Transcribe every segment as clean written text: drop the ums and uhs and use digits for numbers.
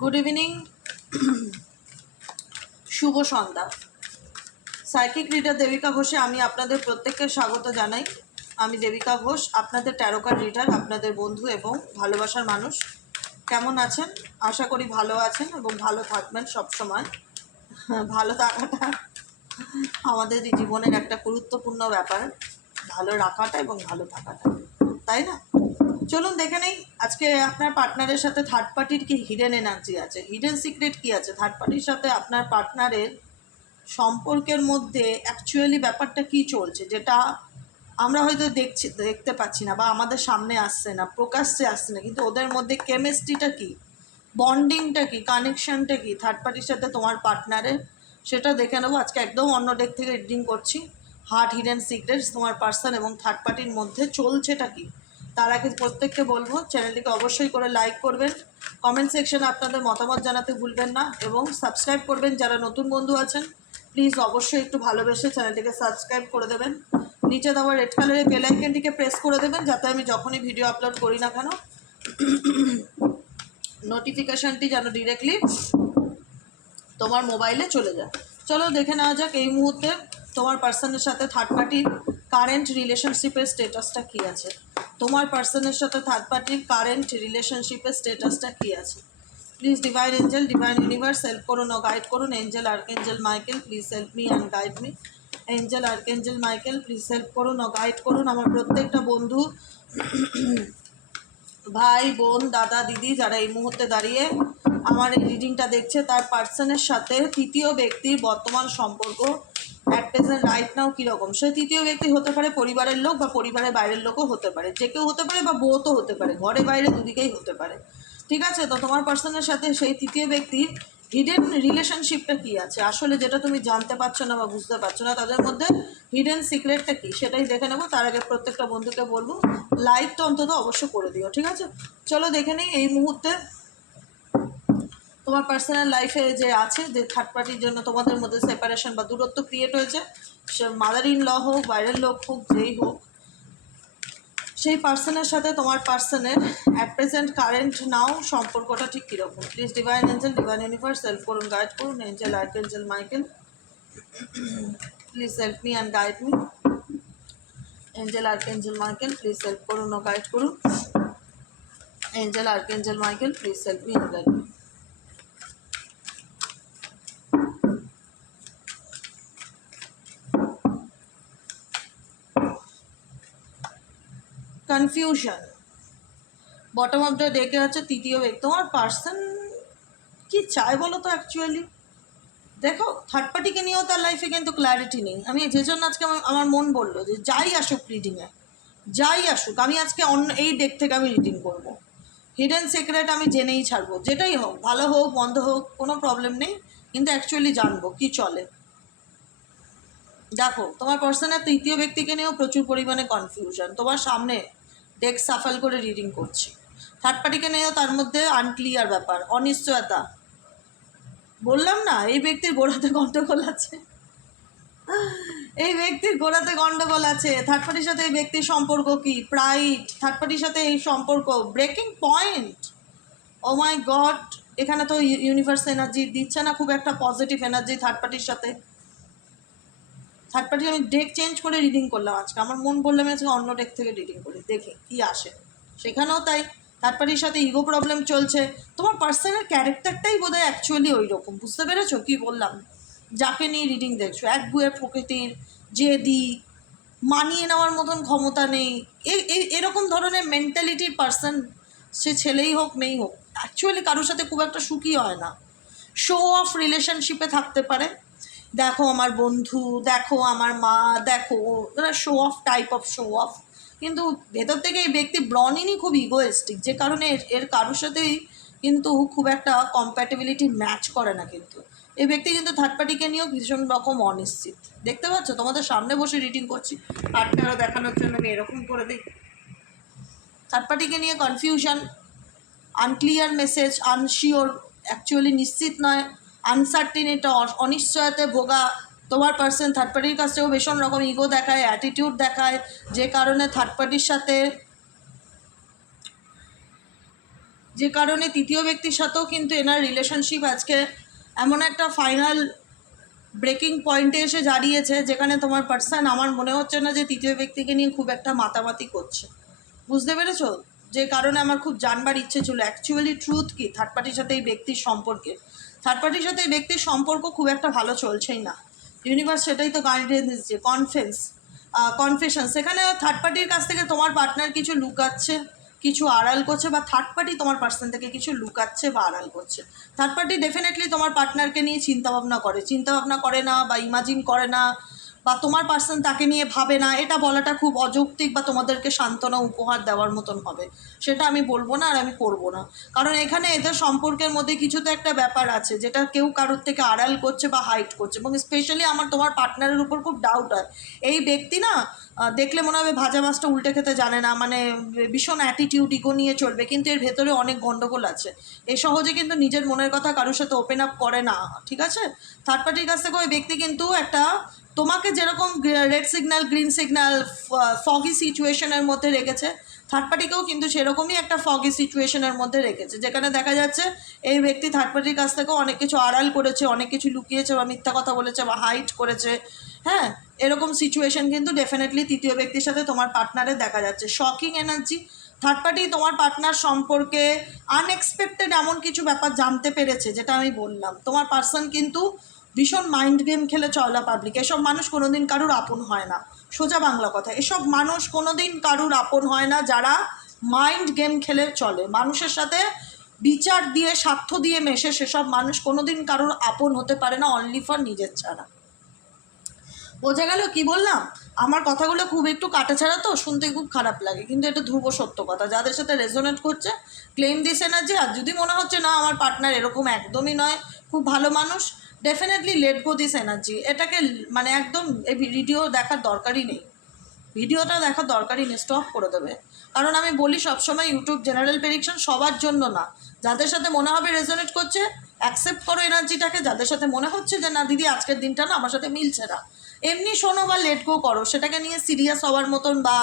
Good evening, শুভ সন্ধ্যা। Psychic reader Devika ঘোষে আমি আপনাদের প্রত্যেককে স্বাগত জানাই। আমি দেবিকা ঘোষ, আপনাদের ট্যারোকার রিডার, আপনাদের বন্ধু এবং ভালোবাসার মানুষ। কেমন আছেন? আশা করি ভালো আছেন এবং ভালো থাকবেন সবসময়। ভালো থাকাটা আমাদের জীবনের একটা গুরুত্বপূর্ণ ব্যাপার, ভালো রাখাটা এবং ভালো থাকাটা, তাই না? চলুন দেখে নেই আজকে আপনার পার্টনারের সাথে থার্ড পার্টির কি হিডেন এনার্জি আছে, হিডেন সিক্রেট কি আছে থার্ড পার্টির সাথে আপনার পার্টনারের সম্পর্কের মধ্যে। অ্যাকচুয়ালি ব্যাপারটা কি চলছে, যেটা আমরা হয়তো দেখতে পাচ্ছি না বা আমাদের সামনে আসছে না, প্রকাশ্যে আসছে না, কিন্তু ওদের মধ্যে কেমিস্ট্রিটা কি, বন্ডিংটা কি, কানেকশনটা কি থার্ড পার্টির সাথে তোমার পার্টনারের, সেটা দেখে নেবো আজকে। একদম অন্য ডেক থেকে রিডিং করছি। হার্ট হিডেন সিক্রেটস তোমার পার্সন এবং থার্ড পার্টির মধ্যে চলছেটা কি। তার আগে প্রত্যেককে বলবো চ্যানেলটিকে অবশ্যই করে লাইক করবেন, কমেন্ট সেকশনে আপনাদের মতামত জানাতে ভুলবেন না এবং সাবস্ক্রাইব করবেন। যারা নতুন বন্ধু আছেন প্লিজ অবশ্যই একটু ভালোবেসে চ্যানেলটিকে সাবস্ক্রাইব করে দেবেন। নিচে দেওয়া রেড কালারের বেল আইকনটিকে প্রেস করে দেবেন, যাতে আমি যখনই ভিডিও আপলোড করি না কেন নোটিফিকেশানটি যেন ডিরেক্টলি তোমার মোবাইলে চলে যায়। চলো দেখে নেওয়া যাক এই মুহূর্তে তোমার পার্সনের সাথে থার্ড পার্টির কারেন্ট রিলেশনশিপের স্টেটাসটা কী আছে। তোমার পার্সনের সাথে থার্ড পার্টির কারেন্ট রিলেশনশিপের স্টেটাসটা কী আছে। Please divine angel, divine universe help করুন ও গাইড করুন। Angel archangel Michael please help me and guide me. Angel archangel Michael please help করুন ও গাইড করুন আমার প্রত্যেকটা বন্ধু, ভাই বোন, দাদা দিদি যারা এই মুহূর্তে দাঁড়িয়ে আমার এই রিডিংটা দেখছে, তার পার্সনের সাথে তৃতীয় ব্যক্তির বর্তমান সম্পর্ক অ্যাট প্রেজেন্ট রাইট নাও কীরকম। সে তৃতীয় ব্যক্তি হতে পারে পরিবারের লোক বা পরিবারের বাইরের লোকও হতে পারে, যে কেউ হতে পারে বা বোথও হতে পারে, ঘরে বাইরে দুদিকেই হতে পারে। ঠিক আছে, তো তোমার পার্সনের সাথে সেই তৃতীয় ব্যক্তির হিডেন রিলেশনশিপটা কী আছে, আসলে যেটা তুমি জানতে পারছো না বা বুঝতে পারছো না, তাদের মধ্যে হিডেন সিক্রেটটা কী সেটাই দেখে নেবো। তার আগে প্রত্যেকটা বন্ধুকে বলবো লাইকটা অন্তত অবশ্য করে দিও, ঠিক আছে? চলো দেখে নিই এই মুহূর্তে তোমার পার্সোনাল লাইফে যে আছে, যে থার্ড পার্টির জন্য তোমাদের মধ্যে সেপারেশন বা দূরত্ব ক্রিয়েট হয়েছে, সে মাদার ইন ল হোক, বাইরের লোক হোক, যেই হোক, সেই পার্সনের সাথে তোমার পার্সনের অ্যাট প্রেজেন্ট কারেন্ট নাও সম্পর্কটা ঠিক কীরকম। Please divine angel, divine universe help করুন, গাইড করুন। Angel archangel Michael please help me and guide me. Angel archangel Michael please help করুন ও গাইড করুন। Angel archangel Michael please help me and guide me. Confusion bottom of the ডেকে আছে তৃতীয় ব্যক্তি। তোমার পার্সন কি চায় বলো তো অ্যাকচুয়ালি? দেখো, থার্ড পার্টিকে নিয়েও তার লাইফে কিন্তু ক্ল্যারিটি নেই। আমি যে জন্য আজকে আমার মন বললো যে যাই আসুক রিডিংয়ে, যাই আসুক, আমি আজকে অন্য এই ডেক থেকে আমি রিডিং করবো। হিডেন সিক্রেট আমি জেনেই ছাড়বো, যেটাই হোক, ভালো হোক মন্দ হোক, কোনো প্রবলেম নেই, কিন্তু অ্যাকচুয়ালি জানবো কি চলে। দেখো, তোমার পার্সনের তৃতীয় ব্যক্তিকে নিয়েও প্রচুর পরিমাণে কনফিউশন। তোমার সামনে ডেক সাফল করে রিডিং করছি। থার্ড পার্টিকে নিয়েও তার মধ্যে আনক্লিয়ার ব্যাপার, অনিশ্চয়তা। বললাম না, এই ব্যক্তির গোড়াতে গন্ডগোল আছে, এই ব্যক্তির গোড়াতে গন্ডগোল আছে। থার্ড পার্টির সাথে এই ব্যক্তির সম্পর্ক কি, প্রাইড, থার্ড পার্টির সাথে এই সম্পর্ক ব্রেকিং পয়েন্ট। ও মাই গড, এখানে তো ইউনিভার্স এনার্জি দিচ্ছে না খুব একটা পজিটিভ এনার্জি থার্ড পার্টির সাথে। থার্ড পার্টি আমি ডেক চেঞ্জ করে রিডিং করলাম আজকে, আমার মন বললাম আজকে অন্য ডেক থেকে রিডিং করি, দেখি কী আসে। সেখানেও তাই, থার্ড পার্টির সাথে ইগো প্রবলেম চলছে। তোমার পার্সনের ক্যারেক্টারটাই বোধহয় অ্যাকচুয়ালি ওই রকম, বুঝতে পেরেছো কী বললাম? যাকে নিয়ে রিডিং দেখছো, একগুয়ে প্রকৃতির, জেদি, মানিয়ে নেওয়ার মতন ক্ষমতা নেই, এরকম ধরনের মেন্টালিটির পার্সন। সে ছেলেই হোক মেয়েই হোক, অ্যাকচুয়ালি কারোর সাথে খুব একটা সুখী হয় না, শো অফ রিলেশনশিপে থাকতে পারে। দেখো আমার বন্ধু, দেখো আমার মা, দেখো show off, type of show off, কিন্তু ভেতর থেকে এই ব্যক্তি ব্রনিনই খুব ইগোয়েস্টিক, যে কারণে এর কারোর সাথেই কিন্তু খুব একটা কম্প্যাটেবিলিটি ম্যাচ করে না। কিন্তু এই ব্যক্তি কিন্তু থার্ড পার্টিকে নিয়েও ভীষণ রকম অনিশ্চিত। দেখতে পাচ্ছ, তোমাদের সামনে বসে রিডিং করছি, পার্টনারও দেখানোর জন্য আমি এরকম করে দিই। থার্ড পার্টিকে নিয়ে confusion, unclear message, unsure, actually নিশ্চিত নয়, আনসার্টিনিটি, অনিশ্চয়তে ভোগা। তোমার পার্সন থার্ড পার্টির কাছেও ভীষণ রকম ইগো দেখায়, অ্যাটিটিউড দেখায়, যে কারণে থার্ড পার্টির সাথে যে কারণে তৃতীয় ব্যক্তির সাথেও কিন্তু এনার রিলেশনশিপ আজকে এমন একটা ফাইনাল ব্রেকিং পয়েন্টে এসে দাঁড়িয়েছে যেখানে তোমার পার্সন, আমার মনে হচ্ছে না যে তৃতীয় ব্যক্তিকে নিয়ে খুব একটা মাতামাতি করছে। বুঝতে পেরেছো? যে কারণে আমার খুব জানবার ইচ্ছে ছিল অ্যাকচুয়ালি ট্রুথ কি থার্ড পার্টির সাথে এই ব্যক্তির সম্পর্কে। থার্ড পার্টির সাথে এই ব্যক্তির সম্পর্ক খুব একটা ভালো চলছেই না। ইউনিভার্স সেটাই তো গাইডেন্স দিচ্ছে, কনফেশন। সেখানে থার্ড পার্টির কাছ থেকে তোমার পার্টনার কিছু লুকাচ্ছে, কিছু আড়াল করছে, বা থার্ড পার্টি তোমার পার্সন থেকে কিছু লুকাচ্ছে বা আড়াল করছে। থার্ড পার্টি ডেফিনেটলি তোমার পার্টনারকে নিয়ে চিন্তাভাবনা করে না বা ইমাজিন করে না, বা তোমার পার্সন তাকে নিয়ে ভাবে না, এটা বলাটা খুব অযৌক্তিক বা তোমাদেরকে সান্ত্বনা উপহার দেওয়ার মতন হবে। সেটা আমি বলবো না আর আমি করবো না, কারণ এখানে এদের সম্পর্কের মধ্যে কিছু তো একটা ব্যাপার আছে যেটা কেউ কারোর থেকে আড়াল করছে বা হাইড করছে। এবং স্পেশালি আমার তোমার পার্টনারের উপর খুব ডাউট হয়। এই ব্যক্তি না দেখলে মনে হবে ভাজা মাছটা উল্টে খেতে জানে না, মানে ভীষণ অ্যাটিটিউড, ইগো নিয়ে চলবে, কিন্তু এর ভেতরে অনেক গন্ডগোল আছে। এ সহজে কিন্তু নিজের মনের কথা কারোর সাথে ওপেন আপ করে না, ঠিক আছে? থার্ড পার্টির কাছ থেকে ওই ব্যক্তি কিন্তু একটা তোমাকে যেরকম red signal, green signal, foggy সিচুয়েশনের মধ্যে রেখেছে, থার্ড পার্টিকেও কিন্তু সেরকমই একটা ফগি সিচুয়েশনের মধ্যে রেখেছে, যেখানে দেখা যাচ্ছে এই ব্যক্তি থার্ড পার্টির কাছ থেকেও অনেক কিছু আড়াল করেছে, অনেক কিছু লুকিয়েছে বা মিথ্যা কথা বলেছে বা হাইড করেছে। হ্যাঁ, এরকম সিচুয়েশন কিন্তু ডেফিনেটলি তৃতীয় ব্যক্তির সাথে তোমার পার্টনারের দেখা যাচ্ছে। Shocking energy. থার্ড পার্টি তোমার পার্টনার সম্পর্কে আনএক্সপেক্টেড এমন কিছু ব্যাপার জানতে পেরেছে, যেটা আমি বললাম। তোমার পার্সন কিন্তু ভীষণ মাইন্ড গেম খেলে চলা পাবলিক। এসব মানুষ কোনোদিন কারুর আপন হয় না, সোজা বাংলা কথা। এসব মানুষ কোনোদিন কারুর আপন হয় না যারা মাইন্ড গেম খেলে চলে, মানুষের সাথে বিচার দিয়ে, স্বার্থ দিয়ে মেশে। সেসব মানুষ কোনোদিন কারুর আপন হতে পারে না, অনলি ফর নিজের ছাড়া। বোঝা গেল কি বললাম? আমার কথাগুলো খুব একটু কাটাছাড়া তো, শুনতে খুব খারাপ লাগে, কিন্তু এটা ধ্রুব সত্য কথা। যাদের সাথে রেজোনেট করছে ক্লেম দিস এনার্জি। আর যদি মনে হচ্ছে না আমার পার্টনার এরকম একদমই নয়, খুব ভালো মানুষ, definitely let go this energy. এটাকে মানে একদম এই ভিডিও দেখার দরকারই নেই, ভিডিওটা দেখার দরকারই নেই, স্টপ করে দেবে। কারণ আমি বলি সবসময় ইউটিউব জেনারেল প্রেডিকশন সবার জন্য না। যাদের সাথে মনে হবে রেজোনেট করছে অ্যাকসেপ্ট করো এনার্জিটাকে, যাদের সাথে মনে হচ্ছে যে না দিদি আজকের দিনটা না আমার সাথে মিলছে না, এমনি শোনো বা লেট গো করো। সেটাকে নিয়ে সিরিয়াস হওয়ার মতন বা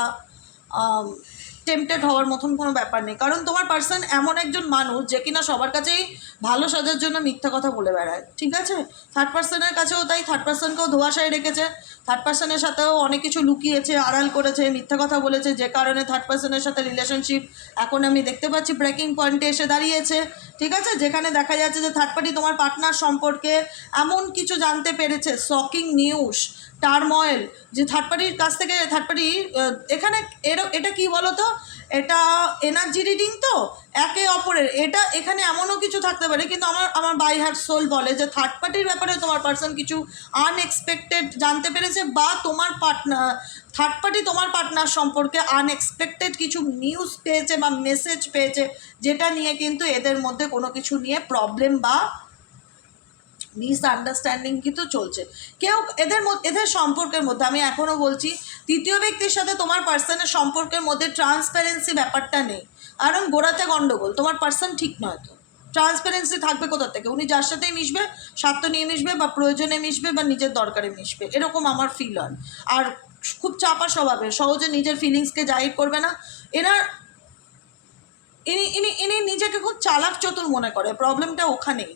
টেম্পটেড হওয়ার মতন কোনো ব্যাপার নেই। কারণ তোমার পার্সন এমন একজন মানুষ যে কিনা সবার কাছেই ভালো সাজার জন্য মিথ্যা কথা বলে বেড়ায়, ঠিক আছে? থার্ড পার্সনের কাছেও তাই, থার্ড পার্সনকেও ধোয়াশায় রেখেছে, থার্ড পার্সনের সাথেও অনেক কিছু লুকিয়েছে, আড়াল করেছে, মিথ্যা কথা বলেছে, যে কারণে থার্ড পার্সনের সাথে রিলেশনশিপ এখন আমি দেখতে পাচ্ছি ব্রেকিং পয়েন্টে এসে দাঁড়িয়েছে, ঠিক আছে? যেখানে দেখা যাচ্ছে যে থার্ড পার্টি তোমার পার্টনার সম্পর্কে এমন কিছু জানতে পেরেছে, শকিং নিউজ, টার্ময়েল, যে থার্ড পার্টির কাছ থেকে থার্ড পার্টি এখানে এটা কি বলো তো, এটা এনার্জি রিডিং তো একে অপরের, এটা এখানে এমনও কিছু থাকতে পারে। কিন্তু আমার বাই হার্ট সোল বলে যে থার্ড পার্টির ব্যাপারে তোমার পার্সন কিছু আনএক্সপেক্টেড জানতে পেরেছে, বা তোমার পার্টনার থার্ড পার্টি তোমার পার্টনার সম্পর্কে আনএক্সপেক্টেড কিছু নিউজ পেয়েছে বা মেসেজ পেয়েছে, যেটা নিয়ে কিন্তু এদের মধ্যে কোনো কিছু নিয়ে প্রবলেম বা মিসআন্ডারস্ট্যান্ডিং কিন্তু চলছে। কেউ এদের সম্পর্কের মধ্যে, আমি এখনও বলছি, তৃতীয় ব্যক্তির সাথে তোমার পার্সনের সম্পর্কের মধ্যে ট্রান্সপারেন্সি ব্যাপারটা নেই। কারণ গোড়াতে গণ্ডগোল, তোমার পার্সন ঠিক নয় তো ট্রান্সপারেন্সি থাকবে কোথা থেকে? উনি যার সাথেই মিশবে স্বার্থ নিয়ে মিশবে, বা প্রয়োজনে মিশবে, বা নিজের দরকারে মিশবে, এরকম আমার ফিল হয়। আর খুব চাপা স্বভাবের, সহজে নিজের ফিলিংসকে জাহির করবে না। এনার ইনি ইনি ইনি নিজেকে খুব চালাক চতুর মনে করে, প্রবলেমটা ওখানেই।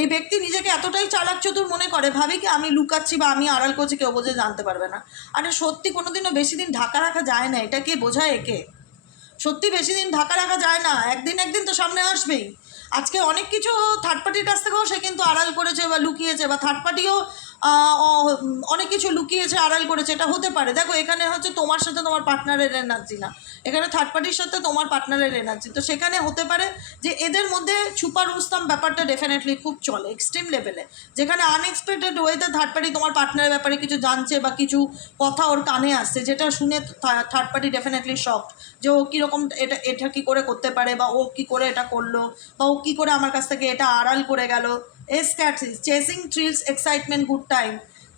এই ব্যক্তি নিজেকে এতটাই চালাক চতুর মনে করে, ভাবি কি আমি লুকাচ্ছি বা আমি আড়াল করছি, কেউ বোঝে জানতে পারবে না। আরে সত্যি কোনোদিনও বেশি দিন ঢাকা রাখা যায় না, এটা কে বোঝায় একে? সত্যি বেশি দিন ঢাকা রাখা যায় না, একদিন একদিন তো সামনে আসবেই। আজকে অনেক কিছু থার্ড পার্টির কাছ থেকেও সে কিন্তু আড়াল করেছে বা লুকিয়েছে, বা থার্ড পার্টিও অনেক কিছু লুকিয়েছে, আড়াল করেছে, এটা হতে পারে। দেখো এখানে হচ্ছে তোমার সাথে তোমার পার্টনারের এনার্জি না, এখানে থার্ড পার্টির সাথে তোমার পার্টনারের এনার্জি। তো সেখানে হতে পারে যে এদের মধ্যে ছুপা রুস্তম ব্যাপারটা ডেফিনেটলি খুব চলে এক্সট্রিম লেভেলে, যেখানে আনএক্সপেক্টেড ওয়েতে থার্ড পার্টি তোমার পার্টনারের ব্যাপারে কিছু জানছে বা কিছু কথা ওর কানে আসছে, যেটা শুনে থার্ড পার্টি ডেফিনেটলি শকড, যে ও কীরকম এটা কী করে করতে পারে, বা ও কী করে এটা করলো, বা ও কী করে আমার কাছ থেকে এটা আড়াল করে গেল। Chasing thrills, excitement, good time,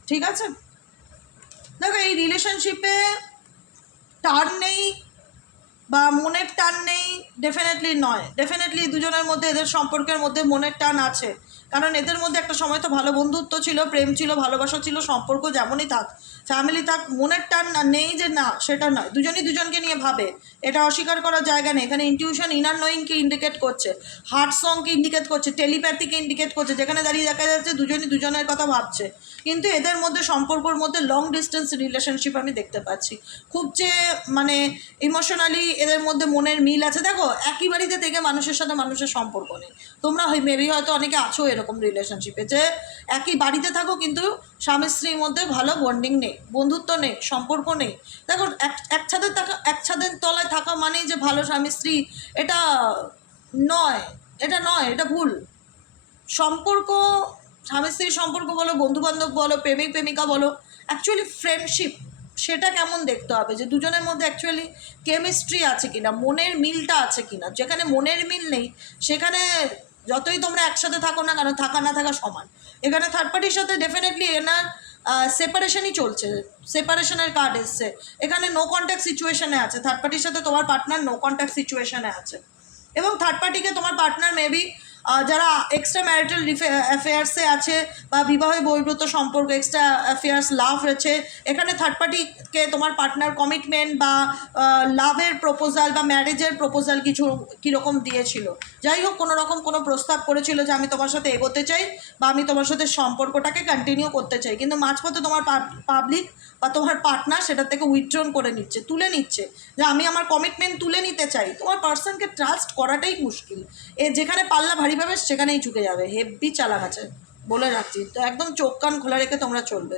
ঠিক আছে? দেখো এই রিলেশনশিপে টার্ন নেই, বা মনের টান নেই, ডেফিনেটলি নয়। ডেফিনেটলি দুজনের মধ্যে, এদের সম্পর্কের মধ্যে মনের টান আছে, কারণ এদের মধ্যে একটা সময় তো ভালো বন্ধুত্ব ছিল, প্রেম ছিল, ভালোবাসা ছিল, সম্পর্ক যেমনই থাক, ফ্যামিলি থাক, মনের টান নেই যে না সেটা নয়, দুজনই দুজনকে নিয়ে ভাবে, এটা অস্বীকার করার জায়গা নেই। এখানে ইনটিউশন, ইনার নোয়িংকে ইন্ডিকেট করছে, হার্ট সংকে ইন্ডিকেট করছে, টেলিপ্যাথিকে ইন্ডিকেট করছে, যেখানে দাঁড়িয়ে দেখা যাচ্ছে দুজনই দুজনের কথা ভাবছে। কিন্তু এদের মধ্যে সম্পর্কর মধ্যে লং ডিস্টেন্স রিলেশনশিপ আমি দেখতে পাচ্ছি, খুব যে মানে ইমোশনালি এদের মধ্যে মনের মিল আছে। দেখো, একই বাড়িতে থেকে মানুষের সাথে মানুষের সম্পর্ক নেই, তোমরা মেবি হয়তো অনেকে আছো এরকম রিলেশনশিপে, যে একই বাড়িতে থাকো কিন্তু স্বামী স্ত্রীর মধ্যে ভালো বন্ডিং নেই, বন্ধুত্ব নেই, সম্পর্ক নেই। দেখো, এক ছাদের তলায় থাকা মানেই যে ভালো স্বামী স্ত্রী, এটা নয়, এটা ভুল। সম্পর্ক, স্বামী স্ত্রীর সম্পর্ক বলো, বন্ধুবান্ধব বলো, প্রেমিক প্রেমিকা বলো, অ্যাকচুয়ালি ফ্রেন্ডশিপ সেটা কেমন দেখতে হবে, যে দুজনের মধ্যে অ্যাকচুয়ালি কেমিস্ট্রি আছে কিনা, মনের মিলটা আছে কিনা। যেখানে মনের মিল নেই সেখানে যতই তোমরা একসাথে থাকো না কেন, থাকা না থাকা সমান। এখানে থার্ড পার্টির সাথে ডেফিনেটলি এনার সেপারেশনই চলছে, সেপারেশনের কার্ড এসছে এখানে, নো কন্ট্যাক্ট সিচুয়েশনে আছে থার্ড পার্টির সাথে তোমার পার্টনার, নো কন্ট্যাক্ট সিচুয়েশনে আছে। এবং থার্ড পার্টিকে তোমার পার্টনার মেবি যারা এক্সট্রা ম্যারিটাল অ্যাফেয়ার্সে আছে বা বিবাহে বহির্ভূত সম্পর্ক, এক্সট্রা অ্যাফেয়ার্স, লাভ রয়েছে, এখানে থার্ড পার্টিকে তোমার পার্টনার কমিটমেন্ট বা লাভের প্রপোজাল বা ম্যারেজের প্রপোজাল কিছু কীরকম দিয়েছিল, যাই হোক কোনো রকম কোনো প্রস্তাব করেছিল যে আমি তোমার সাথে এগোতে চাই বা আমি তোমার সাথে সম্পর্কটাকে কন্টিনিউ করতে চাই, কিন্তু মাঝপথে তোমার পাবলিক বা তোমার পার্টনার সেটা থেকে উইথড্রন করে নিচ্ছে, তুলে নিচ্ছে, যে আমি আমার কমিটমেন্ট তুলে নিতে চাই। তোমার পার্সনকে ট্রাস্ট করাটাই মুশকিল, যেখানে পাল্লা ভারী পাবে সেখানেই ঝুঁকে যাবে, হেভি চালাক আছে বলে রাখছি। তো একদম চোখ কান খোলা রেখে তোমরা চলবে,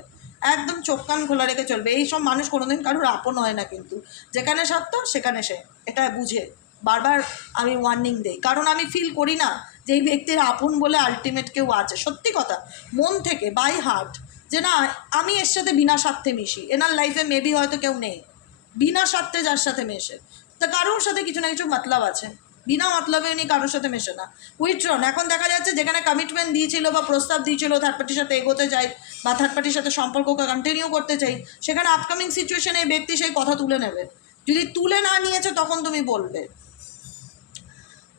একদম চোখ কান খোলা রেখে চলবে। এইসব মানুষ কোনোদিন কারোর আপন হয় না, কিন্তু যেখানে সত্য সেখানে সে, এটা বুঝে বারবার আমি ওয়ার্নিং দিই, কারণ আমি ফিল করি না যে এই ব্যক্তির আপন বলে আলটিমেট কেউ আছে, সত্যি কথা, মন থেকে বাই হার্ট, যে না আমি এর সাথে বিনা স্বার্থে মিশি, এনার লাইফে মেবি হয়তো কেউ নেই বিনা স্বার্থে যার সাথে মেশে, তা কারোর সাথে কিছু না কিছু মতলব আছে, বিনা মতলবে উনি কারোর সাথে মেশে না, উইথড্রন। এখন দেখা যাচ্ছে যেখানে কমিটমেন্ট দিয়েছিল বা প্রস্তাব দিয়েছিল থার্ড পার্টির সাথে এগোতে চাই বা থার্ড পার্টির সাথে সম্পর্ককে কন্টিনিউ করতে চাই, সেখানে আপকামিং সিচুয়েশনে এই ব্যক্তি সেই কথা তুলে নেবে। যদি তুলে না নিয়েছে তখন তুমি বলবে,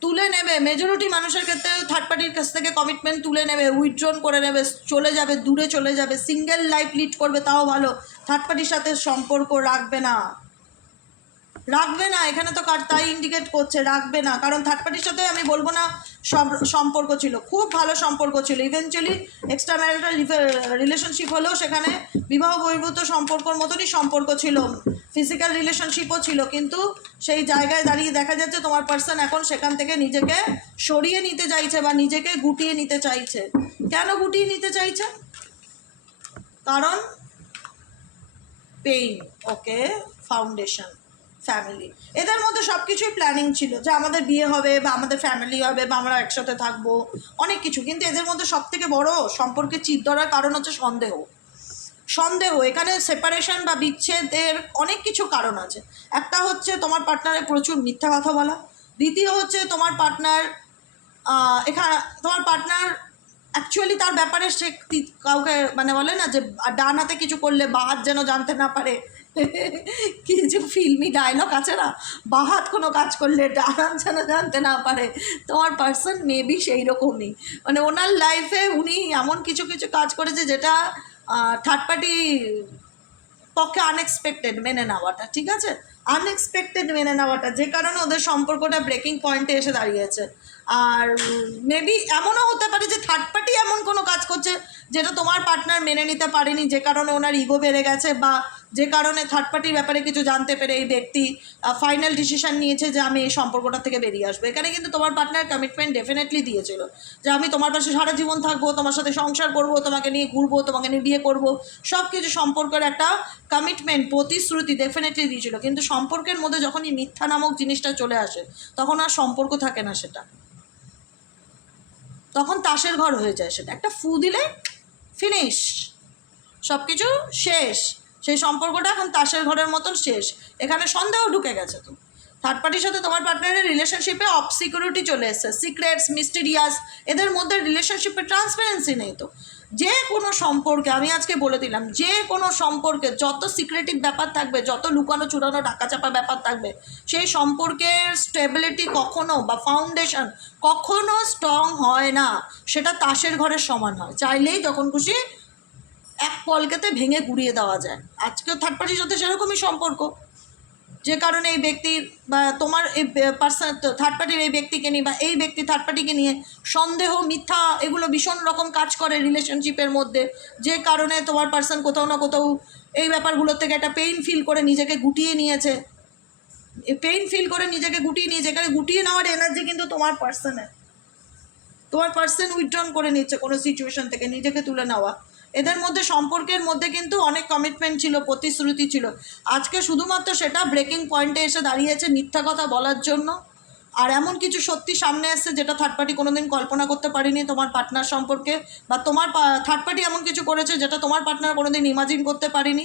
তুলে নেবে। মেজরিটি মানুষের ক্ষেত্রে থার্ড পার্টির কাছ থেকে কমিটমেন্ট তুলে নেবে, উইথড্রন করে নেবে, চলে যাবে, দূরে চলে যাবে, সিঙ্গেল লাইফ লিড করবে, তাও ভালো, থার্ড পার্টির সাথে সম্পর্ক রাখবে না, রাখবে না। এখানে তো তাই ইন্ডিকেট করছে, রাখবে না, কারণ থার্ড পার্টির সাথে আমি বলবো না সব সম্পর্ক ছিল, খুব ভালো সম্পর্ক ছিল, ইভেনচুয়ালি এক্সট্রা ম্যারিটাল রিলেশনশিপ হলেও সেখানে বিবাহ বহির্ভূত সম্পর্কর মতনই সম্পর্ক ছিল, ফিজিক্যাল রিলেশনশিপও ছিল, কিন্তু সেই জায়গায় দাঁড়িয়ে দেখা যাচ্ছে তোমার পার্সন এখন সেখান থেকে নিজেকে সরিয়ে নিতে চাইছে বা নিজেকে গুটিয়ে নিতে চাইছে। কেন গুটিয়ে নিতে চাইছে? কারণ পেইন, ওকে, ফাউন্ডেশন, ফ্যামিলি, এদের মধ্যে সব কিছুই প্ল্যানিং ছিল যে আমাদের বিয়ে হবে বা আমাদের ফ্যামিলি হবে বা আমরা একসাথে থাকবো, অনেক কিছু, কিন্তু এদের মধ্যে সব থেকে বড় সম্পর্কে চিৎ ধরার কারণ হচ্ছে সন্দেহ। সন্দেহ, এখানে সেপারেশন বা বিচ্ছেদের অনেক কিছু কারণ আছে। একটা হচ্ছে তোমার পার্টনারের প্রচুর মিথ্যা কথা বলা, দ্বিতীয় হচ্ছে তোমার পার্টনার এখানে তোমার পার্টনার অ্যাকচুয়ালি তার ব্যাপারে সে কাউকে মানে বলে না যে ডান হাতে কিছু করলে বাঁ হাত যেন জানতে না পারে, কিছু ফিল্মি ডায়লগ আছে না, বাঁ হাত কোনো কাজ করলে ডান হাত যেন জানতে না পারে, তোমার পার্সন মেবি সেই রকমই, মানে ওনার লাইফে উনি এমন কিছু কিছু কাজ করেছে যেটা থার্ড পার্টি পক্ষে আনএক্সপেক্টেড মেনে নেওয়াটা, ঠিক আছে, আনএক্সপেক্টেড মেনে নেওয়াটা, যে কারণে ওদের সম্পর্কটা ব্রেকিং পয়েন্টে এসে দাঁড়িয়েছে। আর মেবি এমনও হতে পারে যে থার্ড পার্টি এমন কোনো কাজ করছে যেটা তোমার পার্টনার মেনে নিতে পারেনি, যে কারণে ওনার ইগো বেড়ে গেছে বা যে কারণে থার্ড পার্টির ব্যাপারে কিছু জানতে পেরে এই ব্যক্তি ফাইনাল ডিসিশন নিয়েছে যে আমি এই সম্পর্কটা থেকে বেরিয়ে আসবো। এখানে কিন্তু তোমার পার্টনার কমিটমেন্ট ডেফিনেটলি দিয়েছিল যে আমি তোমার পাশে সারা জীবন থাকবো, তোমার সাথে সংসার করবো, তোমাকে নিয়ে ঘুরবো, তোমাকে নিয়ে বিয়ে করবো, সব কিছু সম্পর্কের একটা কমিটমেন্ট, প্রতিশ্রুতি ডেফিনেটলি দিয়েছিল। কিন্তু সম্পর্কের মধ্যে যখনই মিথ্যা নামক জিনিসটা চলে আসে তখন আর সম্পর্ক থাকে না, সেটা তখন তাসের ঘর হয়ে যায়, সেটা একটা ফু দিলে ফিনিশ, সব কিছু শেষ, সেই সম্পর্কটা এখন তাসের ঘরের মতন শেষ। এখানে সন্দেহ ঢুকে গেছে, তো থার্ড পার্টির সাথে তোমার পার্টনারের রিলেশনশিপে অবসিকিউরিটি চলে এসছে, সিক্রেটস, মিস্টিরিয়াস, এদের মধ্যে রিলেশনশিপে ট্রান্সপারেন্সি নেই। তো যে কোনো সম্পর্কে আমি আজকে বলে দিলাম, যে কোনো সম্পর্কে যত সিক্রেটিভ ব্যাপার থাকবে, যত লুকানো চুরানো ঢাকাচাপা ব্যাপার থাকবে, সেই সম্পর্কের স্টেবিলিটি কখনো বা ফাউন্ডেশন কখনো স্ট্রং হয় না। সেটা তাসের ঘরের সমান হয়, চাইলেই যখন খুশি এক পলকেতে ভেঙে গুড়িয়ে দেওয়া যায়। আজকেও থার্ড পার্টির সাথে সেরকমই সম্পর্ক, যে কারণে এই ব্যক্তির বা তোমার এই পার্সন থার্ড পার্টির এই ব্যক্তিকে নিয়ে বা এই ব্যক্তি থার্ড পার্টিকে নিয়ে সন্দেহ, মিথ্যা, এগুলো ভীষণ রকম কাজ করে রিলেশনশিপের মধ্যে, যে কারণে তোমার পার্সন কোথাও না কোথাও এই ব্যাপারগুলোর থেকে একটা পেইন ফিল করে নিজেকে গুটিয়ে নিয়েছে। পেইন ফিল করে নিজেকে গুটিয়ে নিয়েছে, এখানে গুটিয়ে নেওয়ার এনার্জি কিন্তু তোমার পার্সনের, তোমার পার্সন উইথড্রন করে নিচ্ছে কোনো সিচুয়েশন থেকে, নিজেকে তুলে নেওয়া। এদের মধ্যে সম্পর্কের মধ্যে কিন্তু অনেক কমিটমেন্ট ছিল, প্রতিশ্রুতি ছিল। আজকে শুধুমাত্র সেটা ব্রেকিং পয়েন্টে এসে দাঁড়িয়েছে মিথ্যা কথা বলার জন্য। আর এমন কিছু সত্যি সামনে আসছে যেটা থার্ড পার্টি কোনোদিন কল্পনা করতে পারিনি তোমার পার্টনার সম্পর্কে, বা তোমার থার্ড পার্টি এমন কিছু করেছে যেটা তোমার পার্টনার কোনোদিন ইমাজিন করতে পারিনি।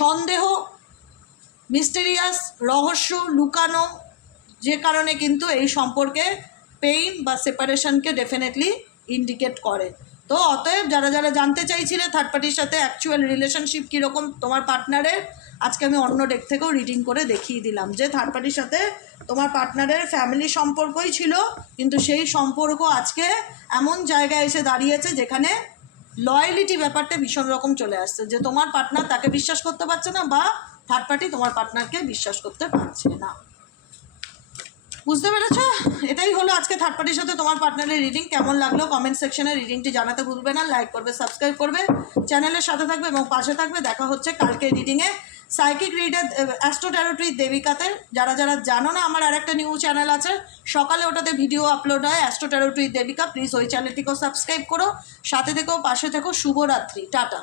সন্দেহ, মিস্টেরিয়াস, রহস্য, লুকানো, যে কারণে কিন্তু এই সম্পর্কে পেইন বা সেপারেশনকে ডেফিনেটলি ইন্ডিকেট করে। তো অতএব যারা যারা জানতে চাইছিলে থার্ড পার্টির সাথে অ্যাকচুয়াল রিলেশনশিপ কীরকম তোমার পার্টনারের, আজকে আমি অন্য ডেক থেকেও রিডিং করে দেখিয়ে দিলাম যে থার্ড পার্টির সাথে তোমার পার্টনারের ফ্যামিলি সম্পর্কই ছিল, কিন্তু সেই সম্পর্ক আজকে এমন জায়গায় এসে দাঁড়িয়েছে যেখানে লয়ালিটি ব্যাপারটা ভীষণ রকম চলে আসছে, যে তোমার পার্টনার তাকে বিশ্বাস করতে পারছে না বা থার্ড পার্টি তোমার পার্টনারকে বিশ্বাস করতে পারছে না। বুঝতে পেরেছ? এটাই হলো আজকে থার্ড পার্টির সাথে তোমার পার্টনারের রিডিং। কেমন লাগলো কমেন্ট সেকশনে রিডিংটি জানাতে ভুলবে না। লাইক করবে, সাবস্ক্রাইব করবে, চ্যানেলের সাথে থাকবে এবং পাশে থাকবে। দেখা হচ্ছে কালকে রিডিংয়ে psychic reader astro tarot with দেবিকাতে। যারা যারা জানো না, আমার আরেকটা নিউ চ্যানেল আছে, সকালে ওটাতে ভিডিও আপলোড হয় astro tarot with Devika. Please ওই চ্যানেলটিকেও সাবস্ক্রাইব করো, সাথে থেকেও পাশে থেকো। শুভরাত্রি, টাটা।